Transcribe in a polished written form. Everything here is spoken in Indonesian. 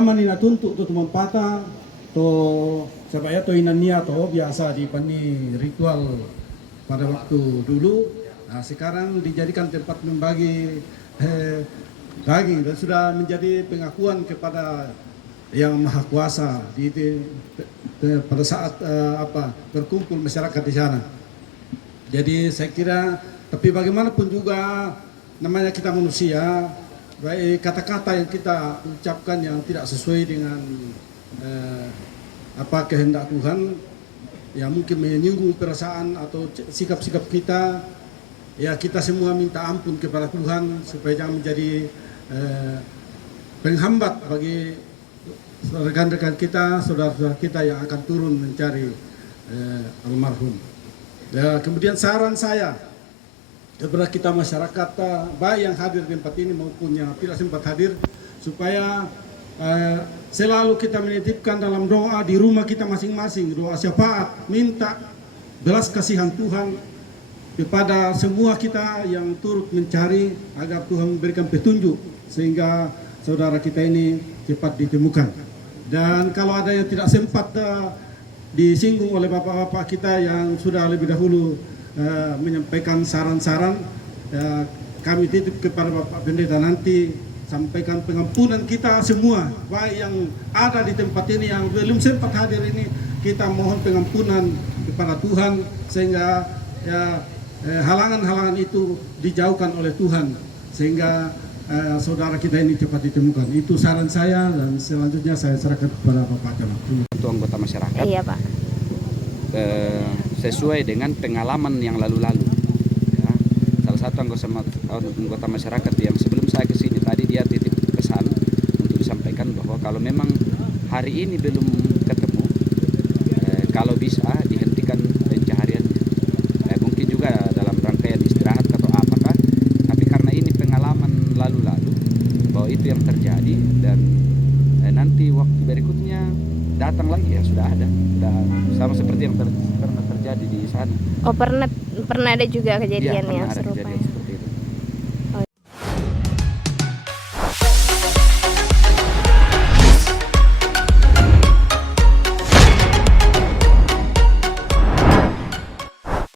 zaman ini tuntuk tu mampata to sebaya to inania to biasa di pani ritual pada waktu dulu. Nah, sekarang dijadikan tempat membagi daging dan sudah menjadi pengakuan kepada yang maha kuasa pada saat berkumpul masyarakat di sana. Jadi saya kira, tapi bagaimanapun juga namanya kita manusia, baik kata-kata yang kita ucapkan yang tidak sesuai dengan kehendak Tuhan, yang mungkin menyinggung perasaan atau sikap-sikap kita, ya kita semua minta ampun kepada Tuhan supaya jangan menjadi penghambat bagi rekan-rekan kita, saudara-saudara kita yang akan turun mencari almarhum. Ya, kemudian saran saya kepada kita masyarakat, baik yang hadir di tempat ini maupun yang tidak sempat hadir, supaya selalu kita menitipkan dalam doa di rumah kita masing-masing, doa syafaat, minta belas kasihan Tuhan kepada semua kita yang turut mencari, agar Tuhan memberikan petunjuk sehingga saudara kita ini cepat ditemukan. Dan kalau ada yang tidak sempat disinggung oleh bapak-bapak kita yang sudah lebih dahulu menyampaikan saran-saran, kami titip kepada Bapak Pendeta nanti sampaikan pengampunan kita semua, baik yang ada di tempat ini yang belum sempat hadir ini, kita mohon pengampunan kepada Tuhan sehingga halangan-halangan itu dijauhkan oleh Tuhan sehingga saudara kita ini cepat ditemukan. Itu saran saya, dan selanjutnya saya serahkan kepada Bapak Camat. Untuk anggota masyarakat, Iya Pak. Sesuai dengan pengalaman yang lalu-lalu. Ya, salah satu anggota masyarakat yang sebelum saya ke sini tadi, dia titip pesan untuk disampaikan bahwa kalau memang hari ini belum ketemu, kalau bisa dihentikan pencaharian. Mungkin juga dalam rangkaian istirahat atau apakah, tapi karena ini pengalaman lalu-lalu bahwa itu yang terjadi, dan nanti waktu berikutnya datang lagi ya sudah ada, sama seperti yang pernah terjadi di sana. Oh pernah ada juga kejadian Iya, yang pernah ada serupa. kejadian